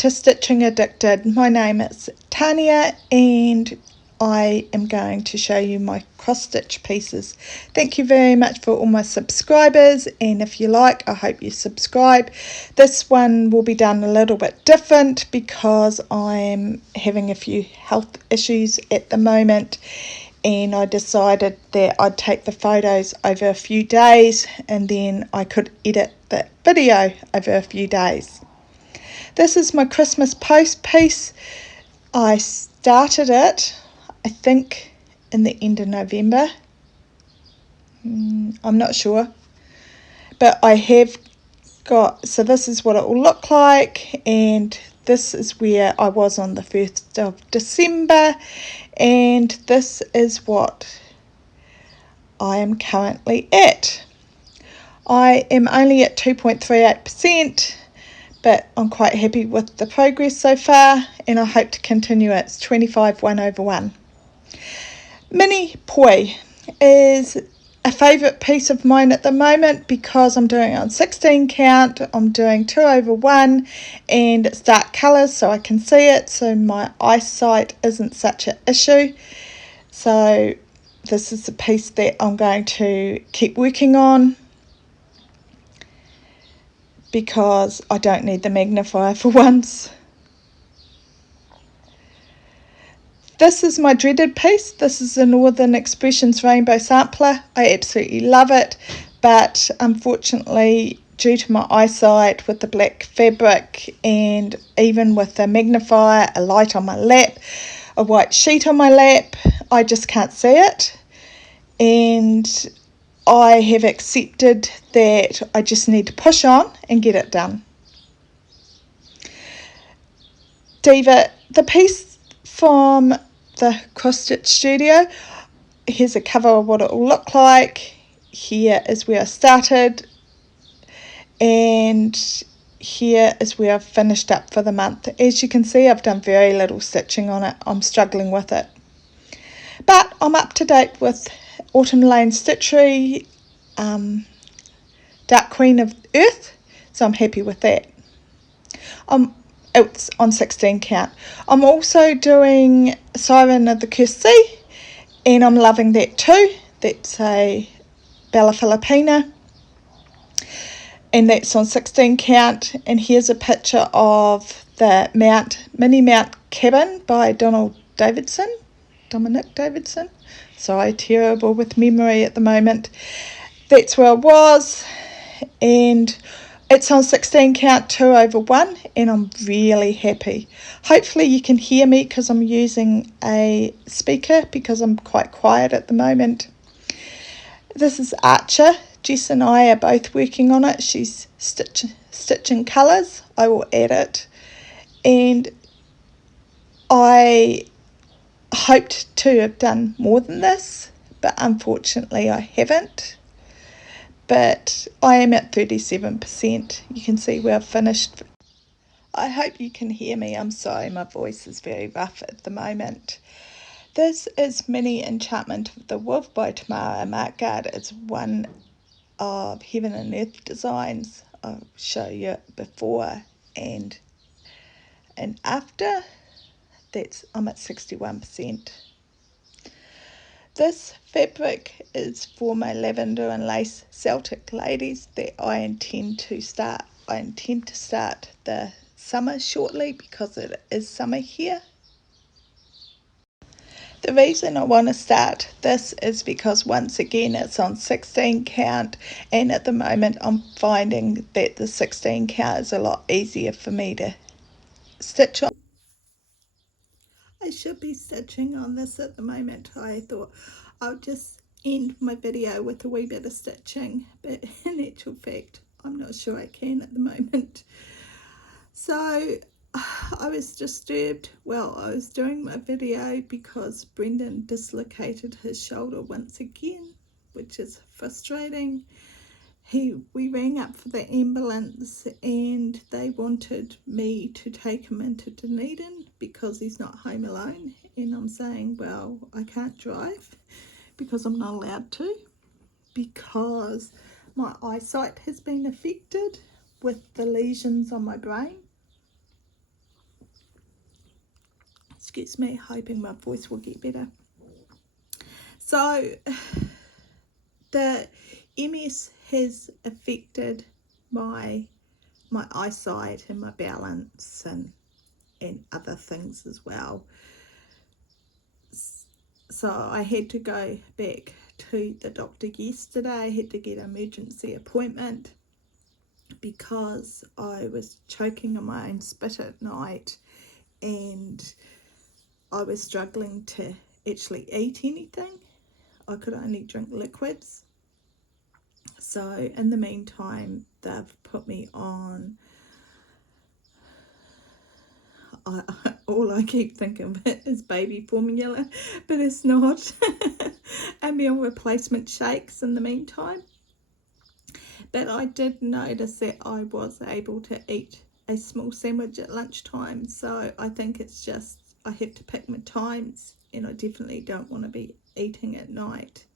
to Stitching Addicted. My name is Tania and I am going to show you my cross stitch pieces. Thank you very much for all my subscribers, and if you like, I hope you subscribe. This one will be done a little bit different because I'm having a few health issues at the moment, and I decided that I'd take the photos over a few days and then I could edit the video over a few days. This is my Christmas post piece. I started it, I think, in the end of November. I'm not sure. But I have got, so this is what it will look like, and this is where I was on the 1st of December, and this is what I am currently at. I am only at 2.38%. but I'm quite happy with the progress so far, and I hope to continue it. It's 25 1/1. Mini Poi is a favourite piece of mine at the moment because I'm doing it on 16 count, I'm doing 2/1, and it's dark colours so I can see it, so my eyesight isn't such an issue. So this is the piece that I'm going to keep working on, because I don't need the magnifier for once. This is my dreaded piece. This is the Northern Expressions Rainbow Sampler. I absolutely love it, but unfortunately, due to my eyesight with the black fabric and even with the magnifier, a light on my lap, a white sheet on my lap, I just can't see it. And I have accepted that I just need to push on and get it done. Diva, the piece from the Cross Stitch Studio, here's a cover of what it will look like. Here is where I started, and here is where I've finished up for the month. As you can see, I've done very little stitching on it. I'm struggling with it, but I'm up to date with Autumn Lane Stitchery, Dark Queen of Earth, so I'm happy with that. It's on 16 count. I'm also doing Siren of the Cursed Sea, and I'm loving that too. That's a Bella Filipina, and that's on 16 count. And here's a picture of the Mini Mount Cabin by Dominic Davidson. Sorry, terrible with memory at the moment. That's where I was, and it's on 16 count 2/1, and I'm really happy. Hopefully you can hear me because I'm using a speaker because I'm quite quiet at the moment. This is Archer. Jess and I are both working on it. She's stitching colours. I will add it, and I hoped to have done more than this, but unfortunately I haven't. But I am at 37%. You can see where I've finished. I hope you can hear me. I'm sorry, my voice is very rough at the moment. This is Mini Enchantment of the Wolf by Tamara Markgard. It's one of Heaven and Earth designs. I'll show you before and after. I'm at 61%. This fabric is for my lavender and lace Celtic ladies that I intend to start. I intend to start the summer shortly because it is summer here. The reason I want to start this is because once again it's on 16 count, and at the moment I'm finding that the 16 count is a lot easier for me to stitch on. I should be stitching on this at the moment. I thought I'll just end my video with a wee bit of stitching, but in actual fact I'm not sure I can at the moment. So I was disturbed. Well, I was doing my video because Brendan dislocated his shoulder once again, which is frustrating. We rang up for the ambulance and they wanted me to take him into Dunedin because he's not home alone, and I'm saying, well, I can't drive because I'm not allowed to, because my eyesight has been affected with the lesions on my brain. Excuse me, hoping my voice will get better. So the MS has affected my eyesight and my balance and other things as well. So I had to go back to the doctor yesterday. I had to get an emergency appointment because I was choking on my own spit at night and I was struggling to actually eat anything. I could only drink liquids. So in the meantime, they've put me on, all I keep thinking of it is baby formula, but it's not. And meal replacement shakes in the meantime. But I did notice that I was able to eat a small sandwich at lunchtime, so I think it's just I have to pick my times, and I definitely don't want to be eating at night.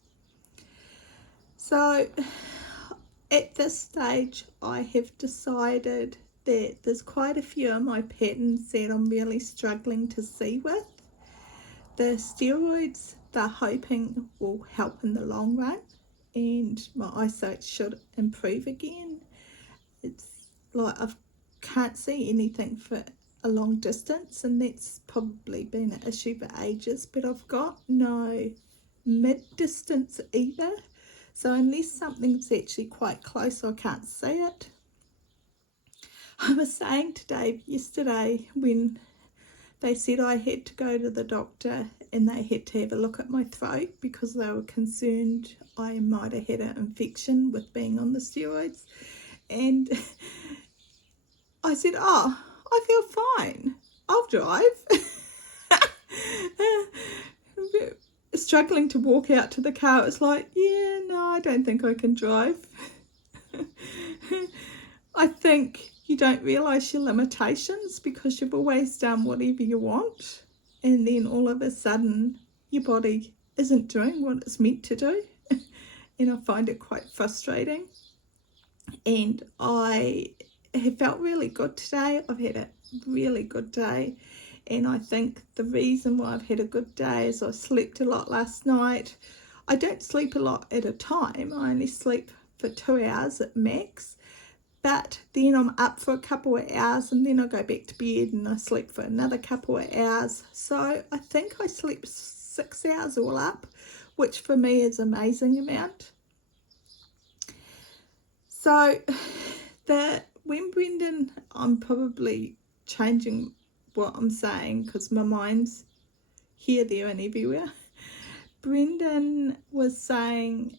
So at this stage I have decided that there's quite a few of my patterns that I'm really struggling to see with. The steroids, they're hoping will help in the long run and my eyesight should improve again. It's like I can't see anything for a long distance, and that's probably been an issue for ages, but I've got no mid-distance either. So unless something's actually quite close, I can't see it. I was saying to Dave yesterday when they said I had to go to the doctor and they had to have a look at my throat because they were concerned I might have had an infection with being on the steroids. And I said, oh, I feel fine. I'll drive. Struggling to walk out to the car, it's like, yeah, no, I don't think I can drive. I think you don't realise your limitations because you've always done whatever you want, and then all of a sudden your body isn't doing what it's meant to do. And I find it quite frustrating. And I have felt really good today. I've had a really good day. And I think the reason why I've had a good day is I slept a lot last night. I don't sleep a lot at a time. I only sleep for 2 hours at max. But then I'm up for a couple of hours and then I go back to bed and I sleep for another couple of hours. So I think I sleep 6 hours all up, which for me is an amazing amount. So when Brendan, I'm probably changing what I'm saying because my mind's here, there and everywhere. Brendan was saying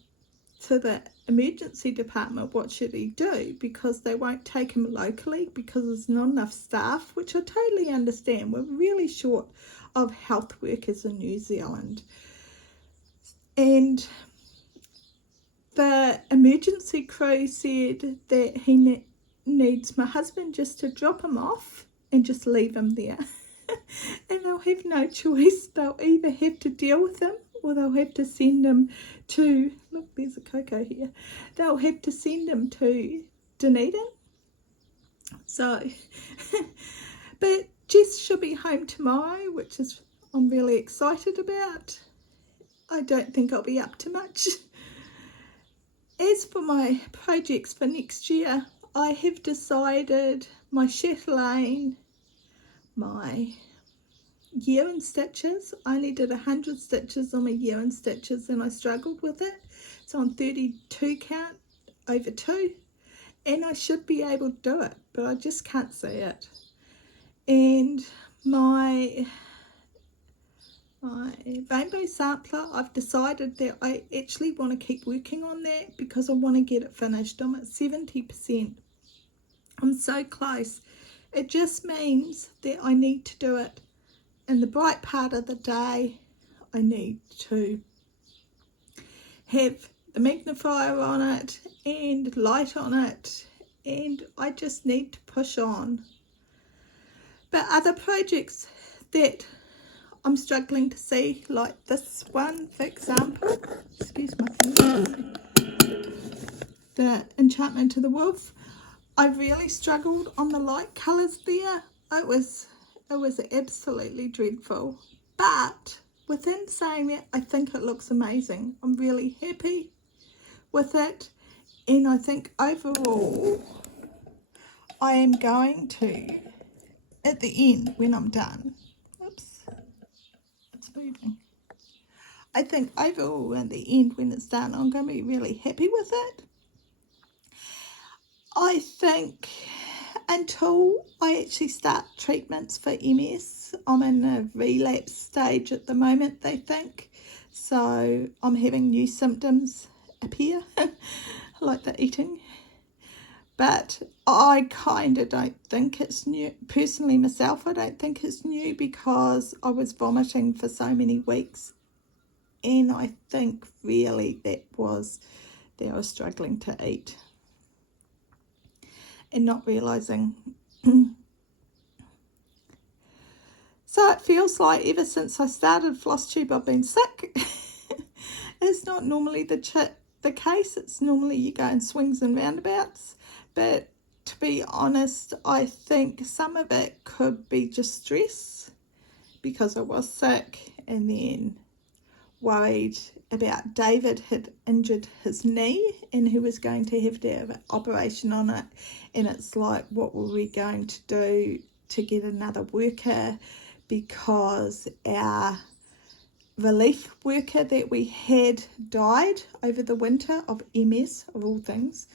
to the emergency department what should he do because they won't take him locally because there's not enough staff, which I totally understand. We're really short of health workers in New Zealand. And the emergency crew said that he needs my husband just to drop him off and just leave him there. And they'll have no choice. They'll either have to deal with him or they'll have to send him to, look, there's a cocoa here. They'll have to send him to Dunedin. So, but Jess should be home tomorrow, which is I'm really excited about. I don't think I'll be up to much. As for my projects for next year, I have decided my chatelaine, my year in stitches. I only did 100 stitches on my year in stitches and I struggled with it. So on 32 count over 2 and I should be able to do it, but I just can't see it. And my rainbow sampler, I've decided that I actually want to keep working on that because I want to get it finished. I'm at 70%. I'm so close. It just means that I need to do it in the bright part of the day. I need to have the magnifier on it and light on it, and I just need to push on. But other projects that I'm struggling to see, like this one, for example, excuse my fingers, the Enchantment of the Wolf, I really struggled on the light colours there. It was It was absolutely dreadful. But within saying that, I think it looks amazing. I'm really happy with it. And I think overall, I am going to, at the end, when I'm done, oops, it's moving. I think overall, at the end, when it's done, I'm going to be really happy with it. I think until I actually start treatments for MS, I'm in a relapse stage at the moment, they think. So I'm having new symptoms appear, like the eating. But I kind of don't think it's new. Personally, myself, I don't think it's new because I was vomiting for so many weeks. And I think really that was that I was struggling to eat and not realising. So it feels like ever since I started Flosstube, I've been sick. It's not normally the case. It's normally you go in swings and roundabouts. But to be honest, I think some of it could be just stress because I was sick and then worried about David had injured his knee and he was going to have an operation on it. And it's like, what were we going to do to get another worker? Because our relief worker that we had died over the winter of MS, of all things.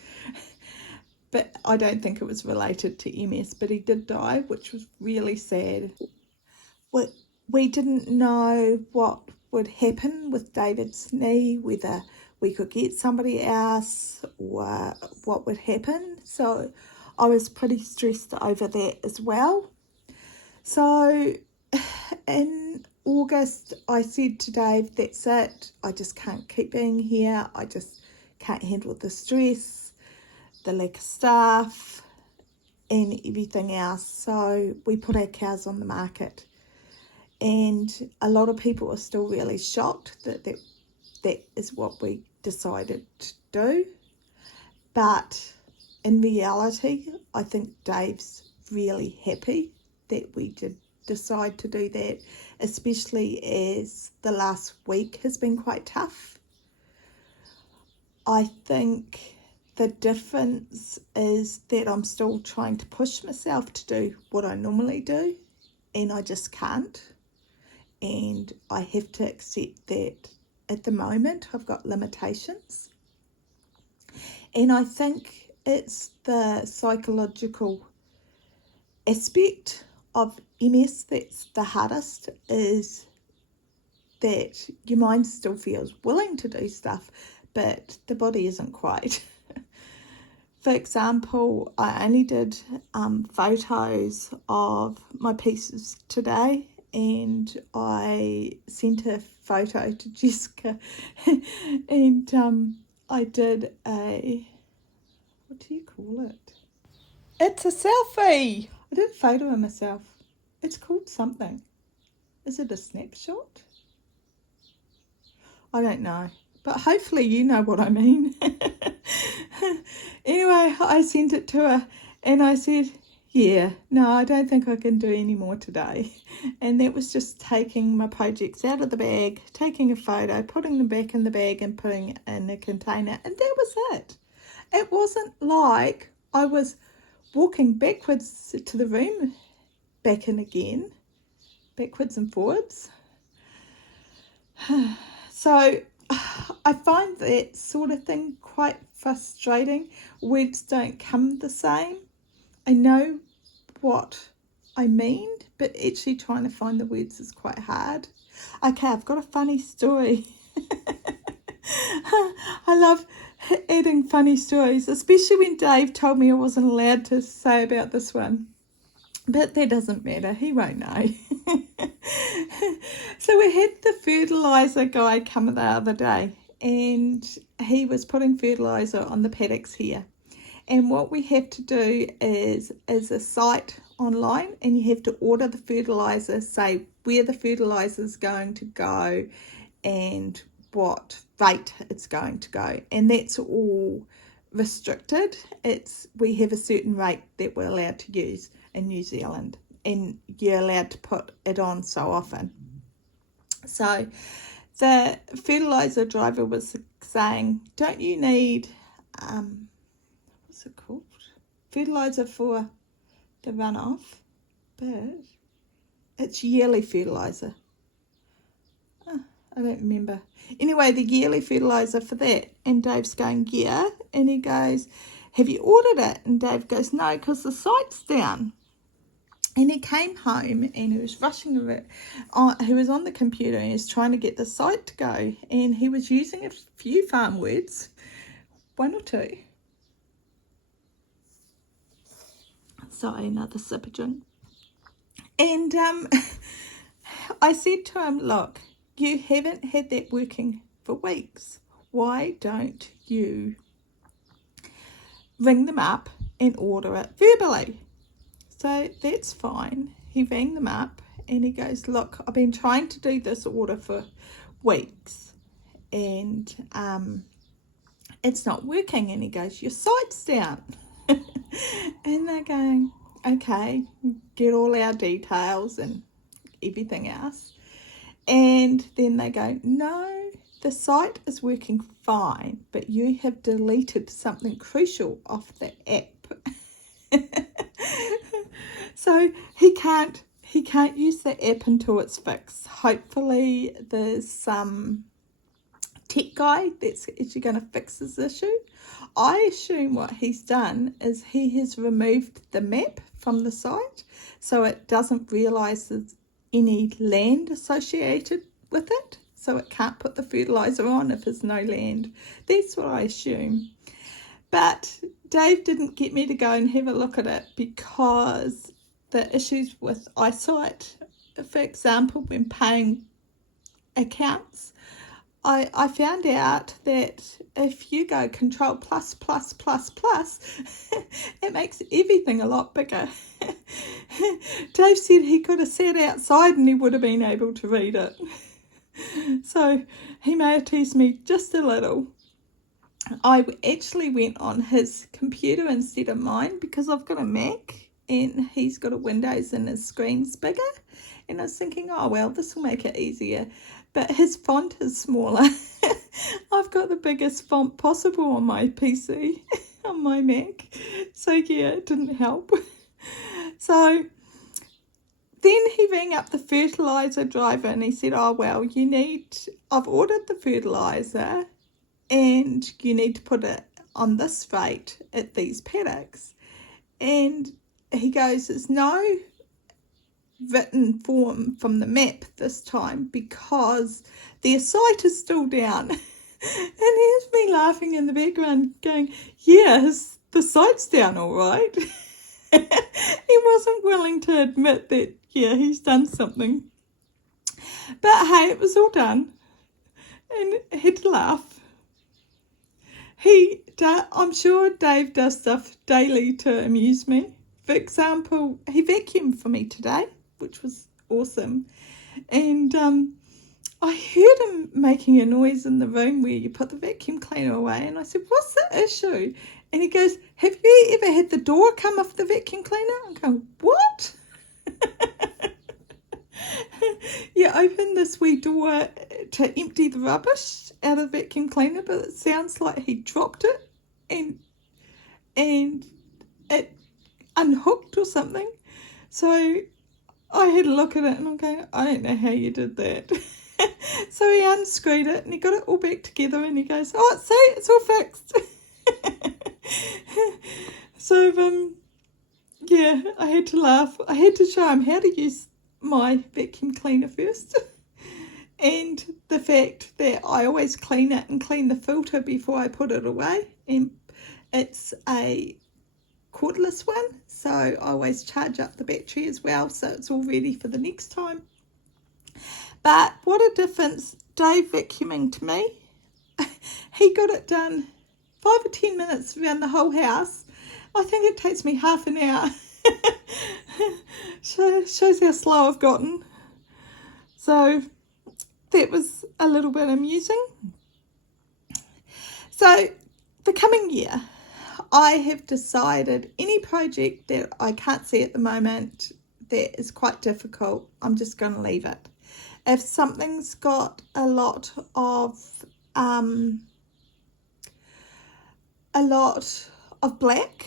But I don't think it was related to MS, but he did die, which was really sad. We didn't know what would happen with David's knee, whether we could get somebody else or what would happen. So I was pretty stressed over that as well. So in August, I said to Dave, that's it. I just can't keep being here. I just can't handle the stress, the lack of staff, and everything else. So we put our cows on the market. And a lot of people are still really shocked that is what we decided to do. But in reality, I think Dave's really happy that we did decide to do that, especially as the last week has been quite tough. I think the difference is that I'm still trying to push myself to do what I normally do, and I just can't. And I have to accept that at the moment I've got limitations. And I think it's the psychological aspect of MS that's the hardest, is that your mind still feels willing to do stuff, but the body isn't quite. For example, I only did photos of my pieces today, and I sent a photo to Jessica and I did what do you call it? It's a selfie. I did a photo of myself. It's called something. Is it a snapshot? I don't know, but hopefully you know what I mean. Anyway, I sent it to her and I said, yeah, no, I don't think I can do any more today. And that was just taking my projects out of the bag, taking a photo, putting them back in the bag and putting it in a container. And that was it. It wasn't like I was walking backwards to the room, back in again, backwards and forwards. So I find that sort of thing quite frustrating. Words don't come the same. I know what I mean, but actually trying to find the words is quite hard. Okay, I've got a funny story. I love adding funny stories, especially when Dave told me I wasn't allowed to say about this one. But that doesn't matter, he won't know. So we had the fertiliser guy come the other day, and he was putting fertiliser on the paddocks here. And what we have to do is a site online, and you have to order the fertiliser, say where the fertiliser is going to go and what rate it's going to go. And that's all restricted. We have a certain rate that we're allowed to use in New Zealand. and you're allowed to put it on so often. So the fertilizer driver was saying, don't you need, what's it called? Fertilizer for the runoff, but it's yearly fertilizer. I don't remember. Anyway, the yearly fertilizer for that. And Dave's going, yeah. And he goes, have you ordered it? And Dave goes, no, because the site's down. And he came home and he was rushing a bit. He was on the computer and he was trying to get the site to go. And he was using a few farm words, one or two. Sorry, another sip of drink. And I said to him, look, you haven't had that working for weeks. Why don't you ring them up and order it verbally? So that's fine. He rang them up and he goes, look, I've been trying to do this order for weeks and it's not working. And he goes, your site's down. And they're going, okay, get all our details and everything else. And then they go, no, the site is working fine, but you have deleted something crucial off the app. So he can't use the app until it's fixed. Hopefully there's some tech guy that's actually going to fix this issue. I assume what he's done is he has removed the map from the site so it doesn't realise there's any land associated with it, so it can't put the fertiliser on if there's no land. That's what I assume. But Dave didn't get me to go and have a look at it because the issues with eyesight, for example, when paying accounts, I found out that if you go Control plus plus plus plus, it makes everything a lot bigger. Dave said he could have sat outside and he would have been able to read it. So he may have teased me just a little. I actually went on his computer instead of mine because I've got a Mac and he's got a Windows and his screen's bigger. And I was thinking, oh, well, this will make it easier. But his font is smaller. I've got the biggest font possible on my PC, on my Mac. So, yeah, it didn't help. So then he rang up the fertiliser driver and he said, oh, well, I've ordered the fertiliser and you need to put it on this rate at these paddocks. And he goes, there's no written form from the map this time because their site is still down. And here's me laughing in the background going, yeah, the site's down all right. He wasn't willing to admit that, yeah, he's done something. But hey, it was all done. And I had to laugh. I'm sure Dave does stuff daily to amuse me. For example, he vacuumed for me today, which was awesome. And I heard him making a noise in the room where you put the vacuum cleaner away. And I said, what's the issue? And he goes, have you ever had the door come off the vacuum cleaner? I'm going, what? You open this wee door to empty the rubbish out of the vacuum cleaner, but it sounds like he dropped it and it unhooked or something. So I had a look at it and I'm going, I don't know how you did that. So he unscrewed it and he got it all back together and he goes, oh, see, it's all fixed. So, yeah, I had to laugh. I had to show him how to use my vacuum cleaner first. And the fact that I always clean it and clean the filter before I put it away. And it's a cordless one, so I always charge up the battery as well, so it's all ready for the next time. But what a difference Dave vacuuming to me. He got it done 5 or 10 minutes around the whole house. I think it takes me half an hour. Shows how slow I've gotten. So that was a little bit amusing. So the coming year, I have decided any project that I can't see at the moment that is quite difficult, I'm just going to leave it. If something's got a lot of black,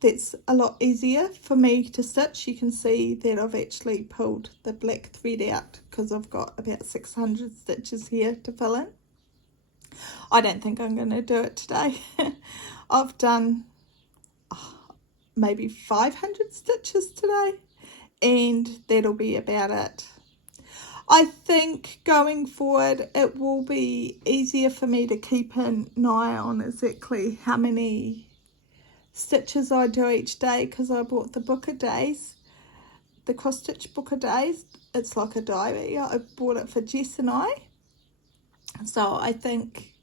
that's a lot easier for me to stitch. You can see that I've actually pulled the black thread out because I've got about 600 stitches here to fill in. I don't think I'm going to do it today. I've done maybe 500 stitches today, and that'll be about it. I think going forward it will be easier for me to keep an eye on exactly how many stitches I do each day, because I bought the book of days, the cross stitch book of days. It's like a diary. I bought it for Jess and I, so I think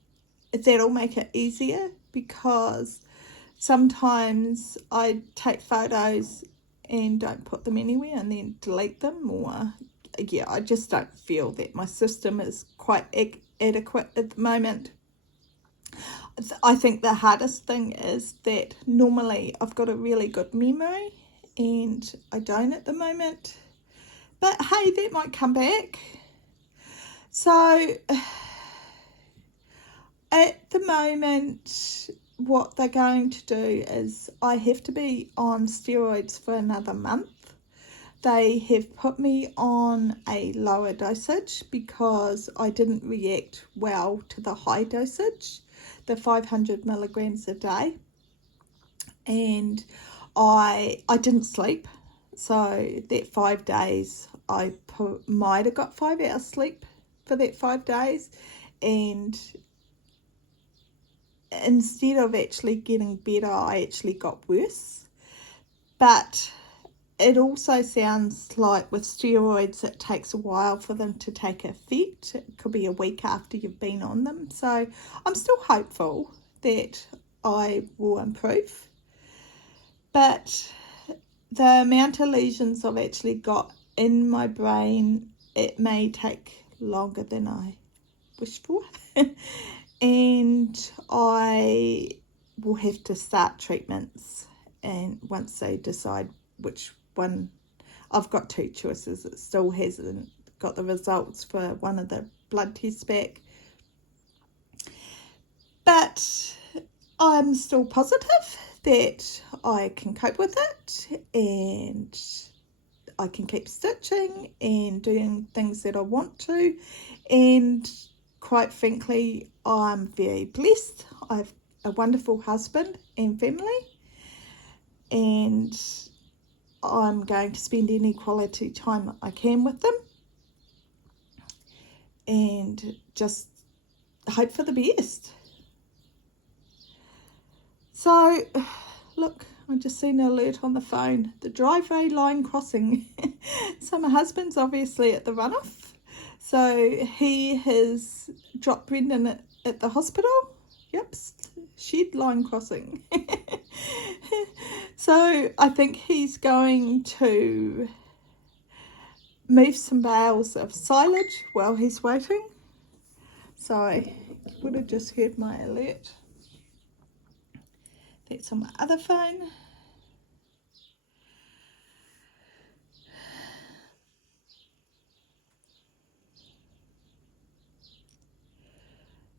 that'll make it easier, because sometimes I take photos and don't put them anywhere and then delete them, or yeah, I just don't feel that my system is quite adequate at the moment. I think the hardest thing is that normally I've got a really good memory and I don't at the moment, but hey, that might come back. So at the moment, what they're going to do is I have to be on steroids for another month. They have put me on a lower dosage because I didn't react well to the high dosage, the 500 milligrams a day, and I didn't sleep. So that 5 days I might have got 5 hours sleep for that 5 days, and instead of actually getting better, I actually got worse. But it also sounds like with steroids it takes a while for them to take effect. It could be a week after you've been on them. So I'm still hopeful that I will improve. But the amount of lesions I've actually got in my brain, it may take longer than I wished for. And I will have to start treatments, and once they decide which one, I've got 2 choices. It still hasn't got the results for one of the blood tests back, but I'm still positive that I can cope with it, and I can keep stitching and doing things that I want to. And quite frankly, I'm very blessed. I have a wonderful husband and family, and I'm going to spend any quality time I can with them and just hope for the best. So, look, I just seen an alert on the phone. The driveway line crossing. So my husband's obviously at the runoff. So he has dropped Brendan at the hospital. Yep, shed line crossing. So I think he's going to move some bales of silage while he's waiting. So you would have just heard my alert. That's on my other phone.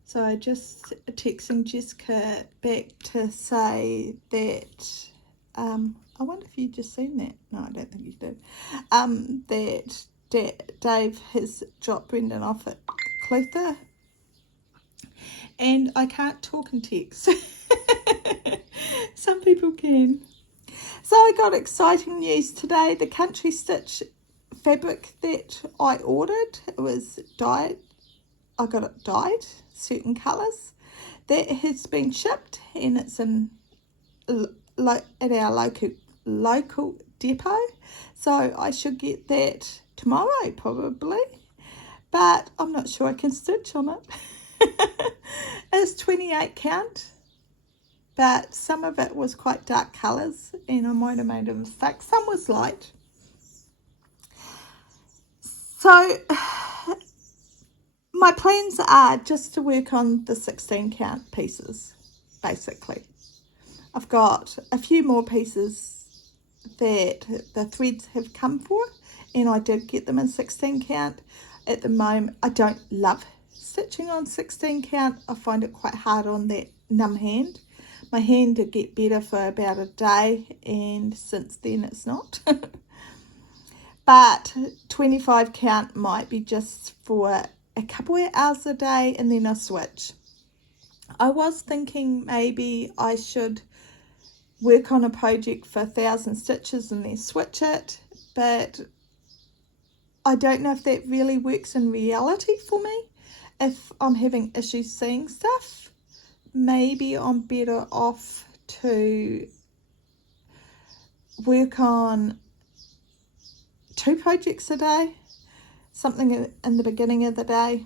So I just texting Jessica back to say that, I wonder if you just seen that. No, I don't think you did. That Dave has dropped Brendan off at Clutha, and I can't talk and text. Some people can. So I got exciting news today. The country stitch fabric that I ordered, it was dyed. I got it dyed, certain colours. That has been shipped, and it's in at our local depot. So I should get that tomorrow probably. But I'm not sure I can stitch on it. It's 28 count. But some of it was quite dark colours, and I might have made a mistake. Some was light. So my plans are just to work on the 16 count pieces, basically. I've got a few more pieces that the threads have come for, and I did get them in 16 count. At the moment, I don't love stitching on 16 count. I find it quite hard on that numb hand. My hand did get better for about a day, and since then it's not. But 25 count might be just for a couple of hours a day, and then I switch. I was thinking maybe I should work on a project for 1,000 stitches and then switch it, but I don't know if that really works in reality for me. If I'm having issues seeing stuff, maybe I'm better off to work on 2 projects a day, something in the beginning of the day.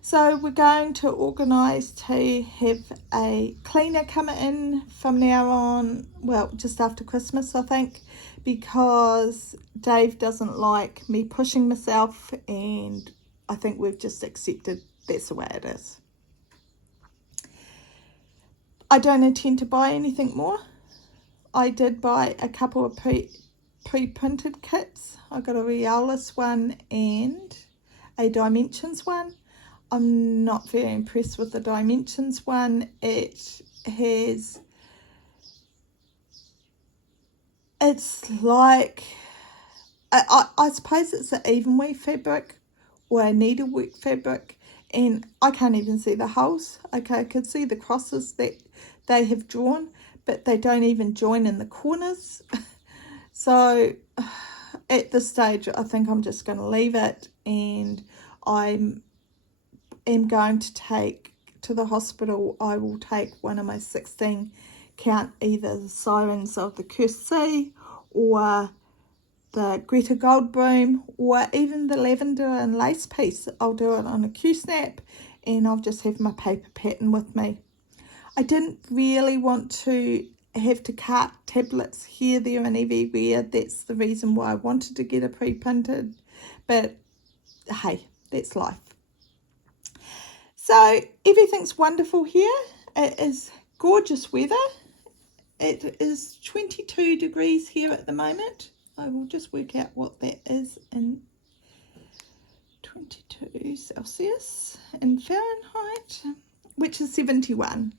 So we're going to organise to have a cleaner come in from now on, well, just after Christmas, I think, because Dave doesn't like me pushing myself, and I think we've just accepted that's the way it is. I don't intend to buy anything more. I did buy a couple of pre-printed kits. I got a Humorous one and a Dimensions one. I'm not very impressed with the Dimensions one. It's like, I suppose it's an even weave fabric or a needlework fabric, and I can't even see the holes. Okay, I could see the crosses that they have drawn, but they don't even join in the corners. So at this stage, I think I'm just going to leave it, and I'm going to take to the hospital. I will take one of my 16 count, either the Sirens of the Cursed Sea or the Greta Goldbloom, or even the lavender and lace piece. I'll do it on a Q-snap, and I'll just have my paper pattern with me. I didn't really want to have to cut tablets here, there and everywhere. That's the reason why I wanted to get a pre-printed, but hey, that's life. So everything's wonderful here. It is gorgeous weather. It is 22 degrees here at the moment. I will just work out what that is in 22 Celsius in Fahrenheit, which is 71.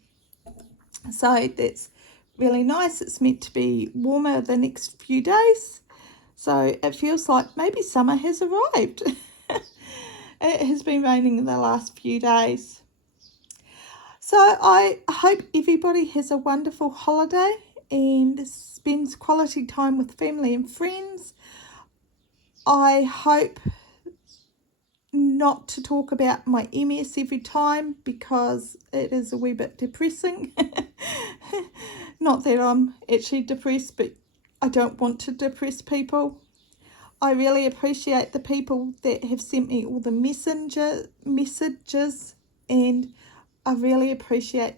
So that's really nice. It's meant to be warmer the next few days. So it feels like maybe summer has arrived. It has been raining the last few days. So I hope everybody has a wonderful holiday and spends quality time with family and friends. I hope not to talk about my MS every time, because it is a wee bit depressing. Not that I'm actually depressed, but I don't want to depress people. I really appreciate the people that have sent me all the messages, and I really appreciate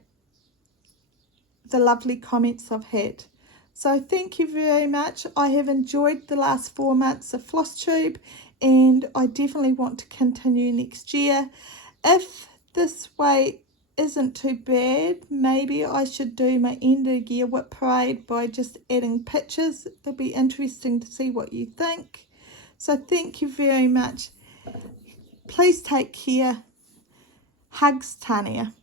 the lovely comments I've had. So thank you very much. I have enjoyed the last 4 months of Flosstube, and I definitely want to continue next year. If this way isn't too bad, maybe I should do my end of year WIP parade by just adding pictures. It'll be interesting to see what you think. So thank you very much. Please take care. Hugs, Tania.